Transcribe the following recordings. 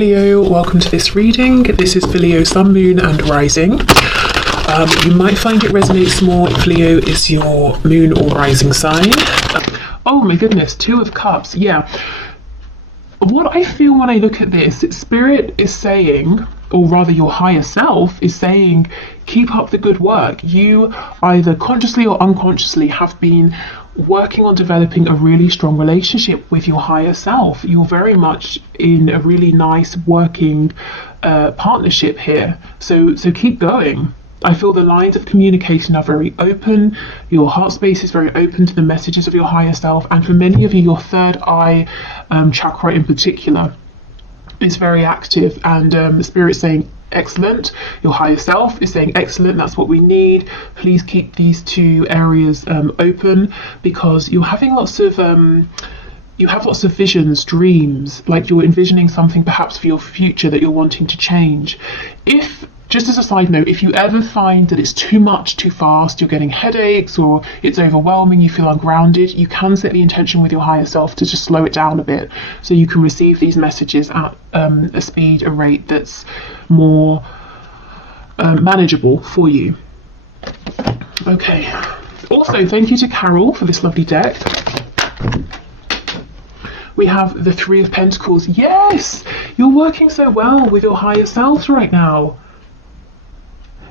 Leo, welcome to this reading. This is for Leo, Sun, Moon and Rising. You might find it resonates more if Leo is your Moon or Rising sign. Oh my goodness, Two of Cups, yeah. What I feel when I look at this, Spirit is saying, or rather your higher self is saying, keep up the good work. You either consciously or unconsciously have been working on developing a really strong relationship with your higher self. You're very much in a really nice working partnership here. So keep going. I feel the lines of communication are very open. Your heart space is very open to the messages of your higher self. And for many of you, your third eye chakra in particular is very active, and Spirit saying excellent. Your higher self is saying excellent, that's what we need. Please keep these two areas open, because you're having lots of you have lots of visions, dreams, like you're envisioning something perhaps for your future that you're wanting to change. If, just as a side note, if you ever find that it's too much, too fast, you're getting headaches or it's overwhelming, you feel ungrounded, you can set the intention with your higher self to just slow it down a bit so you can receive these messages at a speed, a rate that's more manageable for you. Okay. Also, thank you to Carol for this lovely deck. We have the Three of Pentacles. Yes! You're working so well with your higher selves right now.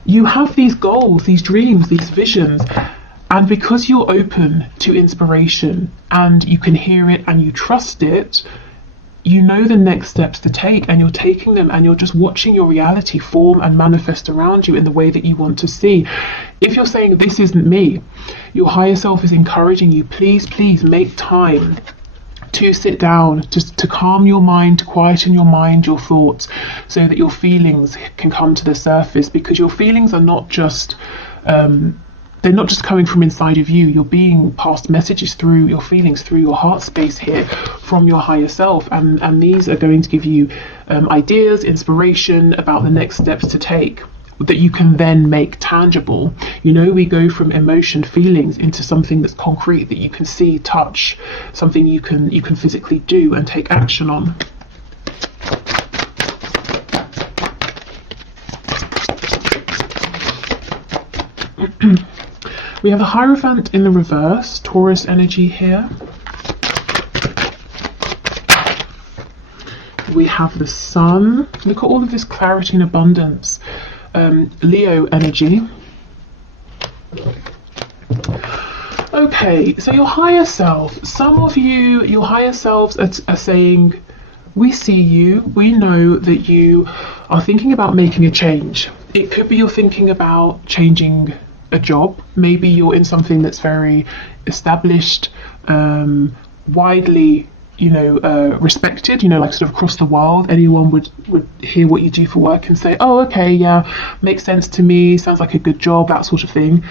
You have these goals, these dreams, these visions, and because you're open to inspiration and you can hear it and you trust it, you know the next steps to take, and you're taking them, and you're just watching your reality form and manifest around you in the way that you want to see. If you're saying, this isn't me, your higher self is encouraging you, please make time to sit down, just to calm your mind, to quieten your mind, your thoughts, so that your feelings can come to the surface, because your feelings are not just they're not just coming from inside of you. You're being passed messages through your feelings, through your heart space here, from your higher self, and these are going to give you ideas, inspiration about the next steps to take that you can then make tangible. You know, we go from emotion, feelings, into something that's concrete, that you can see, touch, something you can physically do and take action on. We have the Hierophant in the reverse, Taurus energy here. We have the Sun. Look at all of this clarity and abundance. Leo energy. Okay, so your higher self, some of you, your higher selves are saying, we see you, we know that you are thinking about making a change. It could be you're thinking about changing a job. Maybe you're in something that's very established, widely respected, like sort of across the world. Anyone would hear what you do for work and say, oh, okay, yeah, makes sense to me, sounds like a good job, that sort of thing.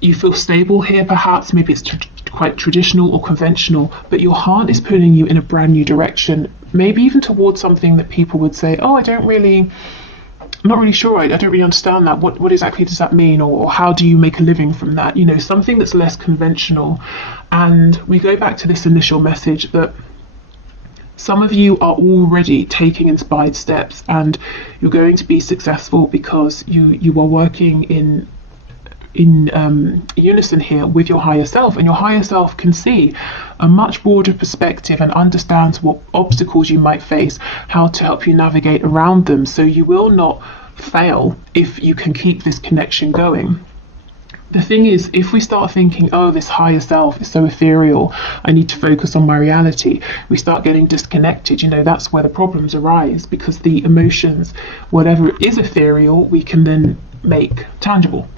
You feel stable here, perhaps, maybe it's quite traditional or conventional, but your heart is pulling you in a brand new direction, maybe even towards something that people would say, oh, I'm not really sure, I don't really understand that. What exactly does that mean? Or how do you make a living from that? Something that's less conventional. And we go back to this initial message that some of you are already taking inspired steps, and you're going to be successful because you are working in unison here with your higher self, and your higher self can see a much broader perspective and understands what obstacles you might face, how to help you navigate around them, so you will not fail if you can keep this connection going. The thing is, if we start thinking, oh, this higher self is so ethereal, I need to focus on my reality, we start getting disconnected. That's where the problems arise, because the emotions, whatever is ethereal, we can then make tangible.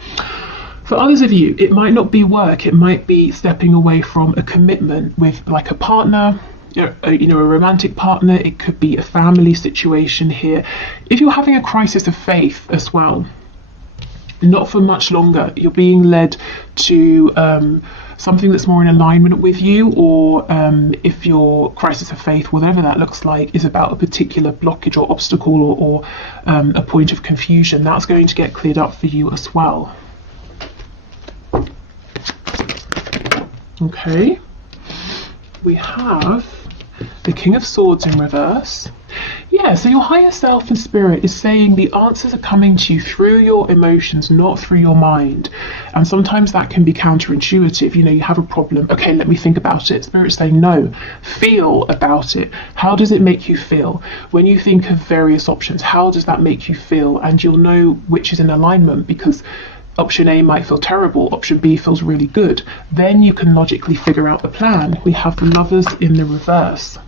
For others of you, it might not be work, it might be stepping away from a commitment with like a partner, a romantic partner, it could be a family situation here. If you're having a crisis of faith as well, not for much longer, you're being led to something that's more in alignment with you, or if your crisis of faith, whatever that looks like, is about a particular blockage or obstacle or a point of confusion, that's going to get cleared up for you as well. Okay, we have The King of Swords in reverse. Yeah, so your higher self and spirit is saying the answers are coming to you through your emotions, not through your mind. And sometimes that can be counterintuitive. You know, you have a problem. Okay, let me think about it. Spirit's saying, no, feel about it. How does it make you feel? When you think of various options, how does that make you feel? And you'll know which is in alignment, because option A might feel terrible, option B feels really good. Then you can logically figure out the plan. We have the Lovers in the reverse.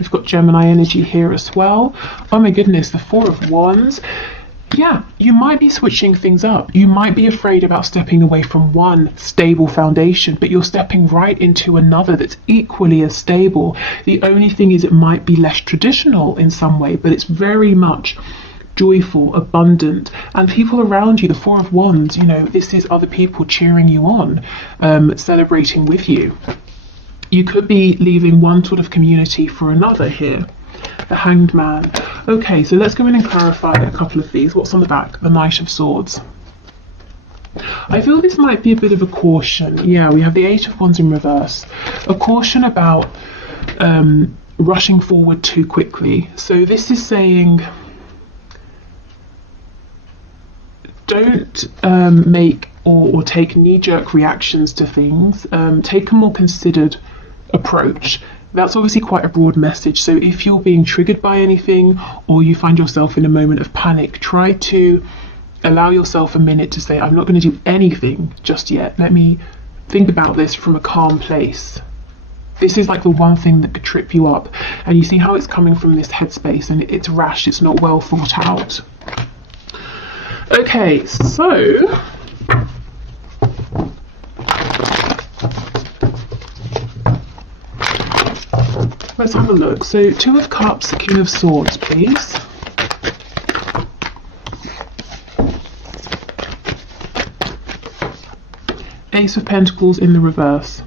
We've got Gemini energy here as well. Oh my goodness, the Four of Wands. Yeah, you might be switching things up. You might be afraid about stepping away from one stable foundation, but you're stepping right into another that's equally as stable. The only thing is it might be less traditional in some way, but it's very much joyful, abundant, and people around you, the Four of Wands, you know, this is other people cheering you on, celebrating with you. You could be leaving one sort of community for another here. The Hanged Man. Okay, so let's go in and clarify a couple of these. What's on the back? The Knight of Swords. I feel this might be a bit of a caution. Yeah, we have the Eight of Wands in reverse. A caution about rushing forward too quickly. So this is saying, don't make or take knee-jerk reactions to things. Take a more considered approach. That's obviously quite a broad message, so if you're being triggered by anything or you find yourself in a moment of panic, try to allow yourself a minute to say, I'm not going to do anything just yet. Let me think about this from a calm place. This is like the one thing that could trip you up, and you see how it's coming from this headspace, and it's rash, it's not well thought out. Okay, so let's have a look. So Two of Cups, King of Swords, please. Ace of Pentacles in the reverse.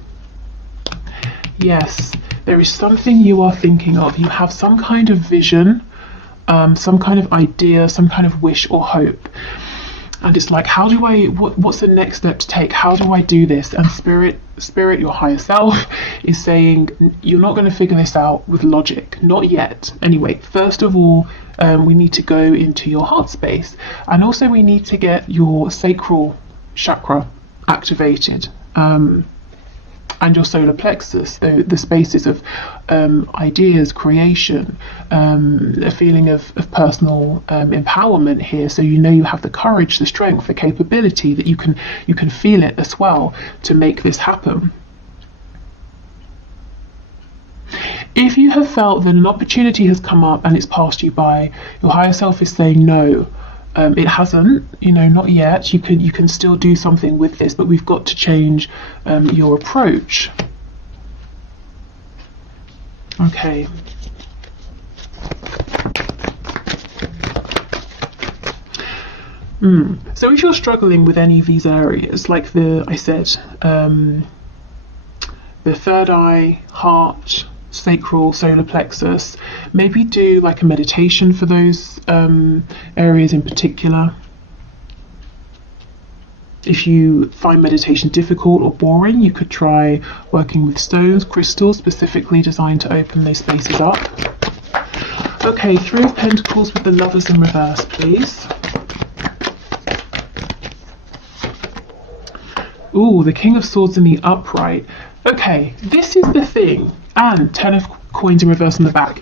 Yes, there is something you are thinking of. You have some kind of vision, some kind of idea, some kind of wish or hope. And it's like, how do I, what's the next step to take? How do I do this? And spirit, your higher self, is saying, you're not going to figure this out with logic. Not yet. Anyway, first of all, we need to go into your heart space. And also we need to get your sacral chakra activated. And your solar plexus, the spaces of ideas, creation, a feeling of personal empowerment here. So you know you have the courage, the strength, the capability, that you can feel it as well to make this happen. If you have felt that an opportunity has come up and it's passed you by, your higher self is saying no. It hasn't, you know, not yet. You can still do something with this, but we've got to change your approach. Okay. So if you're struggling with any of these areas, like I said, the third eye, heart, sacral, solar plexus, maybe do like a meditation for those areas in particular. If you find meditation difficult or boring, you could try working with stones, crystals specifically designed to open those spaces up. Okay, Three of Pentacles with the Lovers in reverse, please. Ooh, the King of Swords in the upright. Okay, this is the thing. And Ten of Coins in reverse on the back.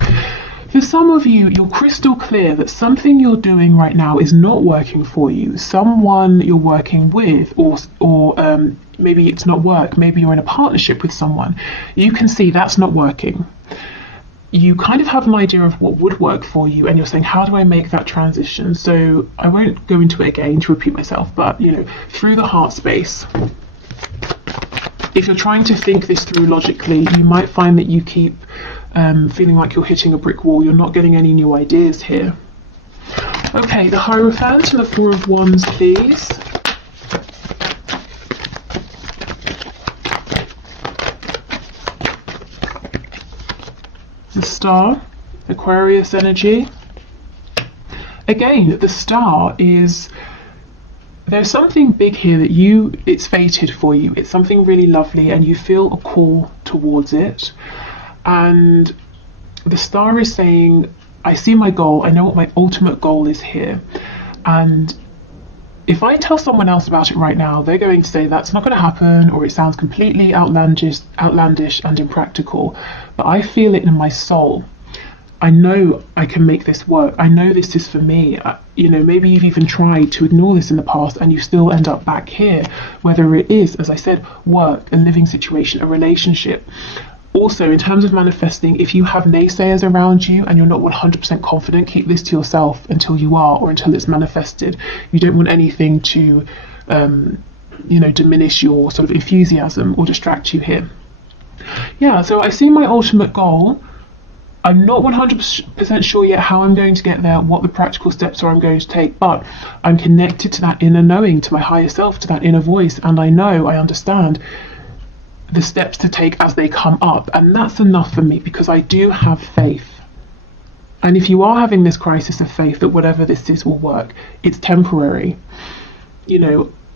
For some of you, you're crystal clear that something you're doing right now is not working for you. Someone you're working with, or maybe it's not work, maybe you're in a partnership with someone. You can see that's not working. You kind of have an idea of what would work for you, and you're saying, how do I make that transition? So I won't go into it again to repeat myself, but you know, through the heart space, if you're trying to think this through logically, you might find that you keep feeling like you're hitting a brick wall. You're not getting any new ideas here. Okay, the Hierophant and the Four of Wands, please. The Star, Aquarius energy. Again, the Star is there's something big here that it's fated for you. It's something really lovely and you feel a call towards it. And the star is saying, I see my goal, I know what my ultimate goal is here. And if I tell someone else about it right now, they're going to say that's not going to happen, or it sounds completely outlandish and impractical. But I feel it in my soul. I know I can make this work. I know this is for me. Maybe you've even tried to ignore this in the past and you still end up back here, whether it is, as I said, work, a living situation, a relationship. Also, in terms of manifesting, if you have naysayers around you and you're not 100% confident, keep this to yourself until you are, or until it's manifested. You don't want anything to, diminish your sort of enthusiasm or distract you here. Yeah, so I see my ultimate goal. I'm not 100% sure yet how I'm going to get there, what the practical steps are I'm going to take, but I'm connected to that inner knowing, to my higher self, to that inner voice, and I understand the steps to take as they come up, and that's enough for me because I do have faith. And if you are having this crisis of faith that whatever this is will work, it's temporary.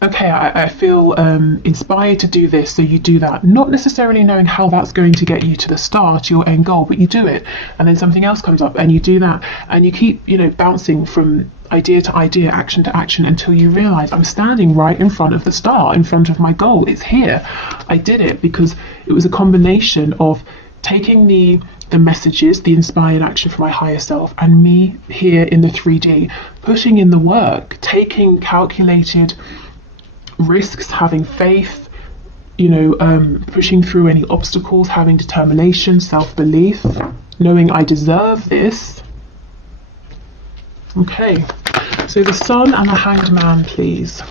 Okay, I feel inspired to do this, so you do that, not necessarily knowing how that's going to get you to the start, to your end goal, but you do it, and then something else comes up and you do that, and you keep bouncing from idea to idea, action to action, until you realize I'm standing right in front of the star, in front of my goal. It's here. I did it because it was a combination of taking the messages, the inspired action from my higher self, and me here in the 3D, putting in the work, taking calculated risks, having faith, pushing through any obstacles, having determination, self-belief, knowing I deserve this. Okay, so the Sun and the Hanged Man, please.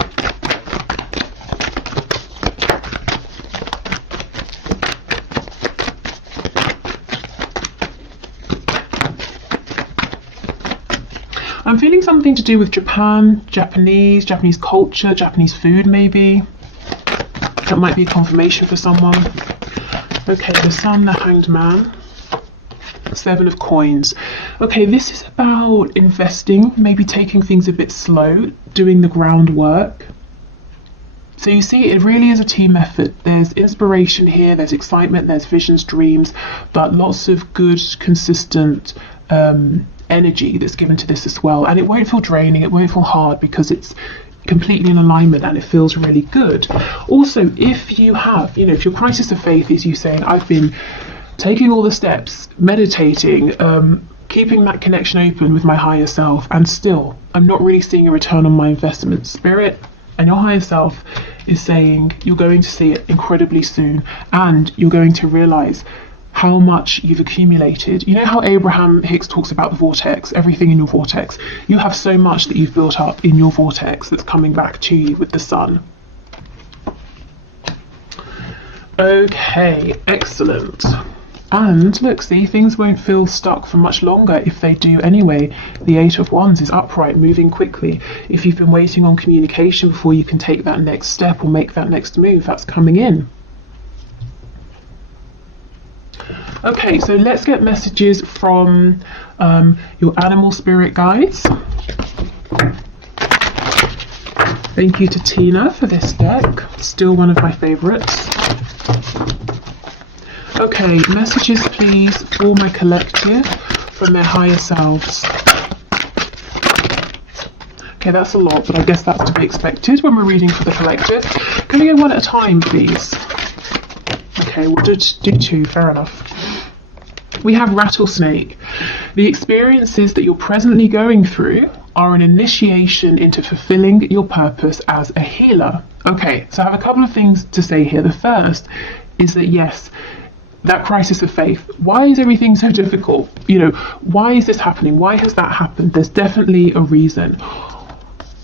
I'm feeling something to do with Japan, Japanese culture, Japanese food maybe. That might be a confirmation for someone. Okay, the Sun, the Hanged Man. 7 of Coins. Okay, this is about investing, maybe taking things a bit slow, doing the groundwork. So you see, it really is a team effort. There's inspiration here, there's excitement, there's visions, dreams, but lots of good, consistent energy that's given to this as well. And it won't feel draining, it won't feel hard because it's completely in alignment and it feels really good. Also, if you have, if your crisis of faith is you saying, I've been taking all the steps, meditating, keeping that connection open with my higher self, and still I'm not really seeing a return on my investment. Spirit and your higher self is saying you're going to see it incredibly soon, and you're going to realize how much you've accumulated. You know how Abraham Hicks talks about the vortex, everything in your vortex? You have so much that you've built up in your vortex that's coming back to you with the Sun. Okay, excellent. And look, see, things won't feel stuck for much longer if they do anyway. The 8 of Wands is upright, moving quickly. If you've been waiting on communication before you can take that next step or make that next move, that's coming in. Okay, so let's get messages from your animal spirit guides. Thank you to Tina for this deck, still one of my favorites. Okay, messages please for my collective from their higher selves. Okay, that's a lot, but I guess that's to be expected when we're reading for the collective. Can we go one at a time, please? Okay, we'll do 2, fair enough. We have Rattlesnake. The experiences that you're presently going through are an initiation into fulfilling your purpose as a healer. Okay, so I have a couple of things to say here. The first is that yes, that crisis of faith, why is everything so difficult? Why is this happening? Why has that happened? There's definitely a reason,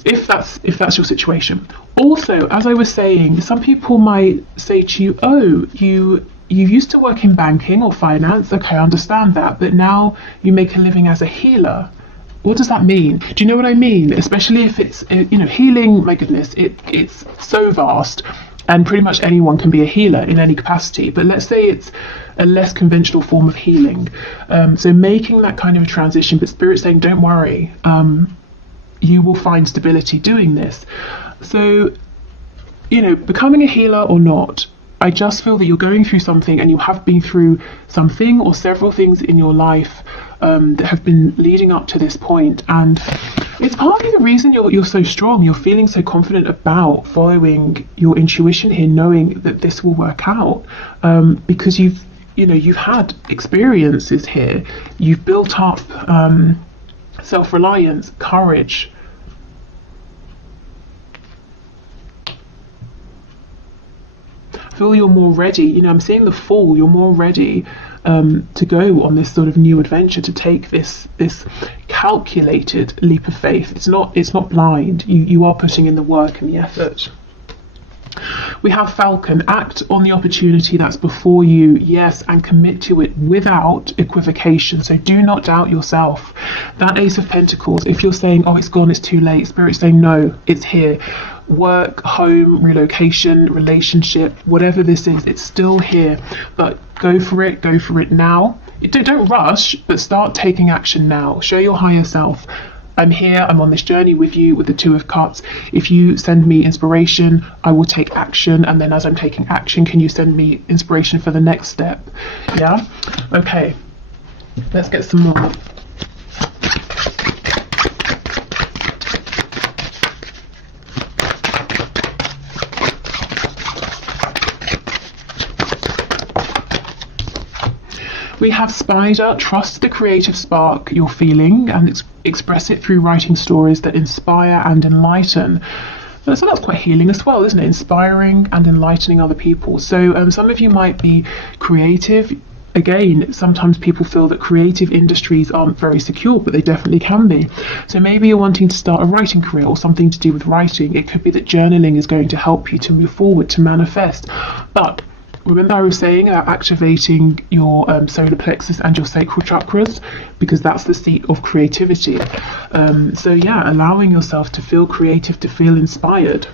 if that's your situation. Also, as I was saying, some people might say to you, oh, you used to work in banking or finance. Okay, I understand that, but now you make a living as a healer. What does that mean? Do you know what I mean? Especially if it's, healing, my goodness, it's so vast. And pretty much anyone can be a healer in any capacity. But let's say it's a less conventional form of healing. So making that kind of a transition, but Spirit saying, don't worry, you will find stability doing this. So, you know, becoming a healer or not, I just feel that you're going through something, and you have been through something or several things in your life that have been leading up to this point, and it's partly the reason you're so strong. You're feeling so confident about following your intuition here, knowing that this will work out, because you've had experiences here. You've built up self-reliance, courage. I feel you're more ready. You know, I'm seeing the Fool. You're more ready to go on this sort of new adventure, to take this calculated leap of faith. It's not blind. You are putting in the work and the effort. We have Falcon. Act on the opportunity that's before you, yes, and commit to it without equivocation. So do not doubt yourself. That Ace of Pentacles, if you're saying, oh, it's gone, it's too late, Spirit's saying, no, it's here. Work, home, relocation, relationship, whatever this is, it's still here. But go for it now. Don't rush, but start taking action now. Show your higher self, I'm here, I'm on this journey with you, with the Two of Cups. If you send me inspiration, I will take action, and then as I'm taking action, can you send me inspiration for the next step? Yeah? Okay, let's get some more. We have Spider. Trust the creative spark you're feeling and express it through writing stories that inspire and enlighten. So that's quite healing as well, isn't it? Inspiring and enlightening other people. So some of you might be creative. Again, sometimes people feel that creative industries aren't very secure, but they definitely can be. So maybe you're wanting to start a writing career or something to do with writing. It could be that journaling is going to help you to move forward, to manifest. But remember I was saying about activating your solar plexus and your sacral chakras, because that's the seat of creativity. So yeah, allowing yourself to feel creative, to feel inspired.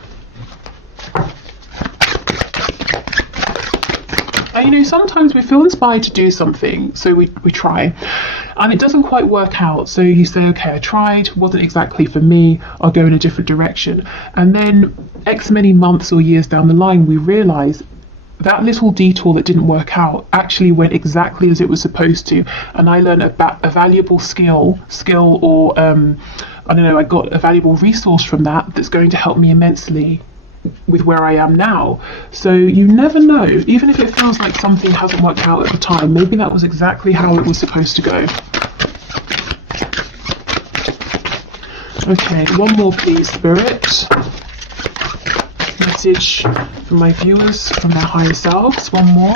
And you know, sometimes we feel inspired to do something, so we try, and it doesn't quite work out. So you say, okay, I tried, wasn't exactly for me, I'll go in a different direction. And then X many months or years down the line, we realise that little detour that didn't work out actually went exactly as it was supposed to, and I learned a valuable skill or I don't know, I got a valuable resource from that's going to help me immensely with where I am now. So you never know, even if it feels like something hasn't worked out at the time, maybe that was exactly how it was supposed to go. Okay, one more please, Spirit. Message from my viewers, from their higher selves. One more.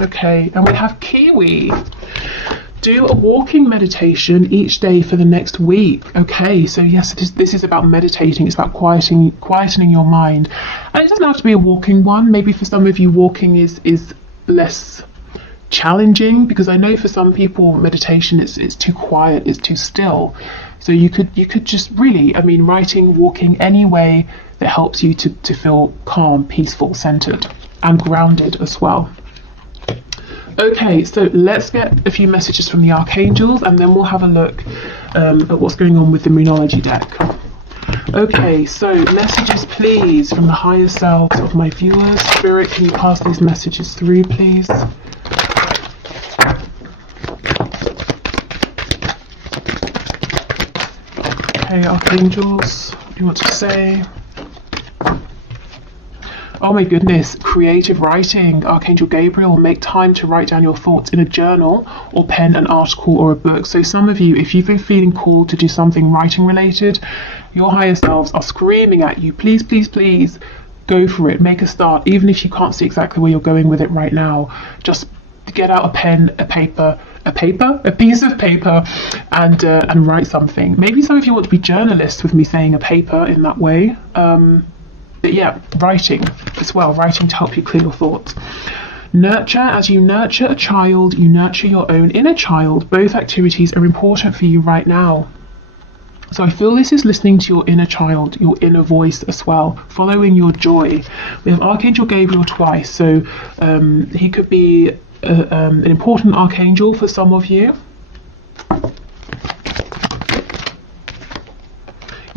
Okay, and we have Kiwi. Do a walking meditation each day for the next week. Okay, so yes, this is about meditating. It's about quietening your mind, and it doesn't have to be a walking one. Maybe for some of you, walking is less challenging, because I know for some people meditation it's too quiet, it's too still. So you could just really, I mean, writing, walking, any way that helps you to feel calm, peaceful, centered, and grounded as well. Okay, so let's get a few messages from the archangels, and then we'll have a look at what's going on with the Moonology deck. Okay, so messages please from the higher selves of my viewers. Spirit, can you pass these messages through, please? Okay, archangels, what do you want to say? Oh my goodness, creative writing. Archangel Gabriel, make time to write down your thoughts in a journal or pen an article or a book. So some of you, if you've been feeling called to do something writing related, your higher selves are screaming at you, please, please, please, go for it, make a start. Even if you can't see exactly where you're going with it right now, just get out a pen, a piece of paper, and write something. Maybe some of you want to be journalists with me saying a paper in that way. But yeah, writing as well, writing to help you clear your thoughts. Nurture. As you nurture a child, you nurture your own inner child. Both activities are important for you right now. So I feel this is listening to your inner child, your inner voice as well, following your joy. We have Archangel Gabriel twice, so he could be an important archangel for some of you.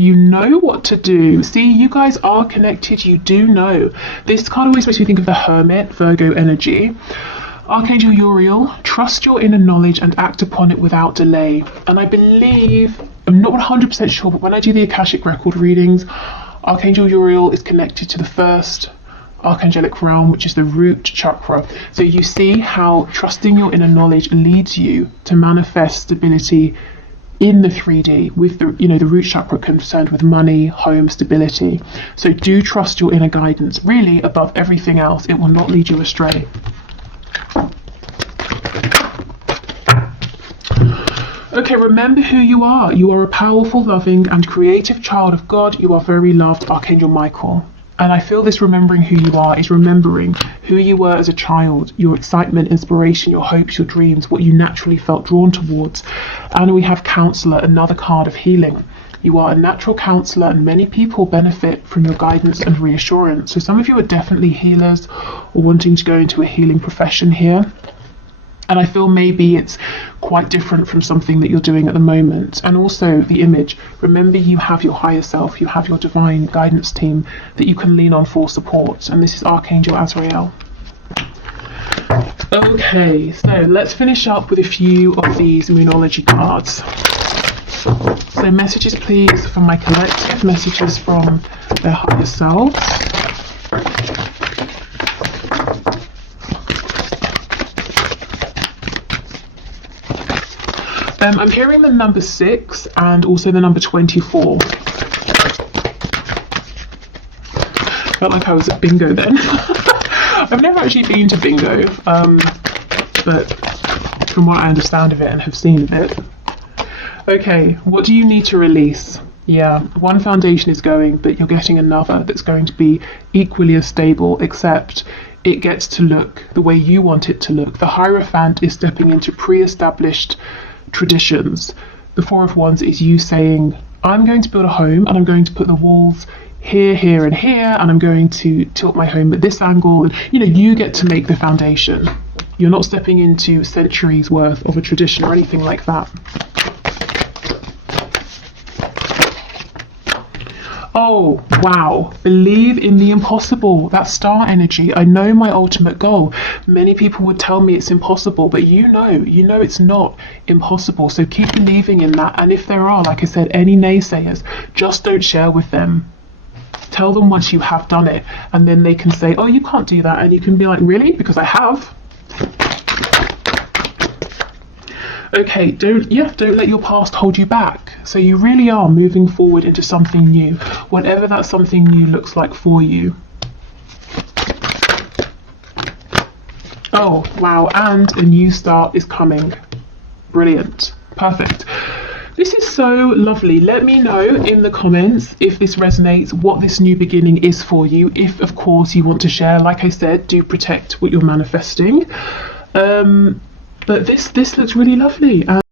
You know what to do. See, you guys are connected. You do know. This card always makes me think of the Hermit, Virgo energy. Archangel Uriel, trust your inner knowledge and act upon it without delay. And I believe, I'm not 100% sure, but when I do the Akashic record readings, Archangel Uriel is connected to the first archangelic realm, which is the root chakra. So you see how trusting your inner knowledge leads you to manifest stability in the 3D, with the the root chakra concerned with money, home, stability. So do trust your inner guidance. Really, above everything else, it will not lead you astray. Okay, remember who you are. You are a powerful, loving, and creative child of God. You are very loved, Archangel Michael. And I feel this remembering who you are is remembering who you were as a child, your excitement, inspiration, your hopes, your dreams, what you naturally felt drawn towards. And we have Counselor, another card of healing. You are a natural counsellor, and many people benefit from your guidance and reassurance. So some of you are definitely healers or wanting to go into a healing profession here. And I feel maybe it's quite different from something that you're doing at the moment. And also the image. Remember, you have your higher self, you have your divine guidance team that you can lean on for support. And this is Archangel Azrael. Okay, so let's finish up with a few of these Moonology cards. So messages, please, from my collective, messages from their higher selves. I'm hearing the number 6 and also the number 24. Felt like I was at bingo then. I've never actually been to bingo, but from what I understand of it and have seen of it. Okay, what do you need to release? Yeah, one foundation is going, but you're getting another that's going to be equally as stable, except it gets to look the way you want it to look. The Hierophant is stepping into pre-established traditions. The Four of Wands is you saying, I'm going to build a home and I'm going to put the walls here, here and here, and I'm going to tilt my home at this angle. And you get to make the foundation. You're not stepping into centuries worth of a tradition or anything like that. Oh, wow. Believe in the impossible. That's star energy. I know my ultimate goal. Many people would tell me it's impossible, but you know it's not impossible. So keep believing in that. And if there are, like I said, any naysayers, just don't share with them. Tell them once you have done it, and then they can say, oh, you can't do that. And you can be like, really? Because I have. Okay, don't let your past hold you back. So you really are moving forward into something new, whatever that something new looks like for you. Oh, wow, and a new start is coming. Brilliant. Perfect. This is so lovely. Let me know in the comments if this resonates, what this new beginning is for you. If, of course, you want to share, like I said, do protect what you're manifesting. But this looks really lovely.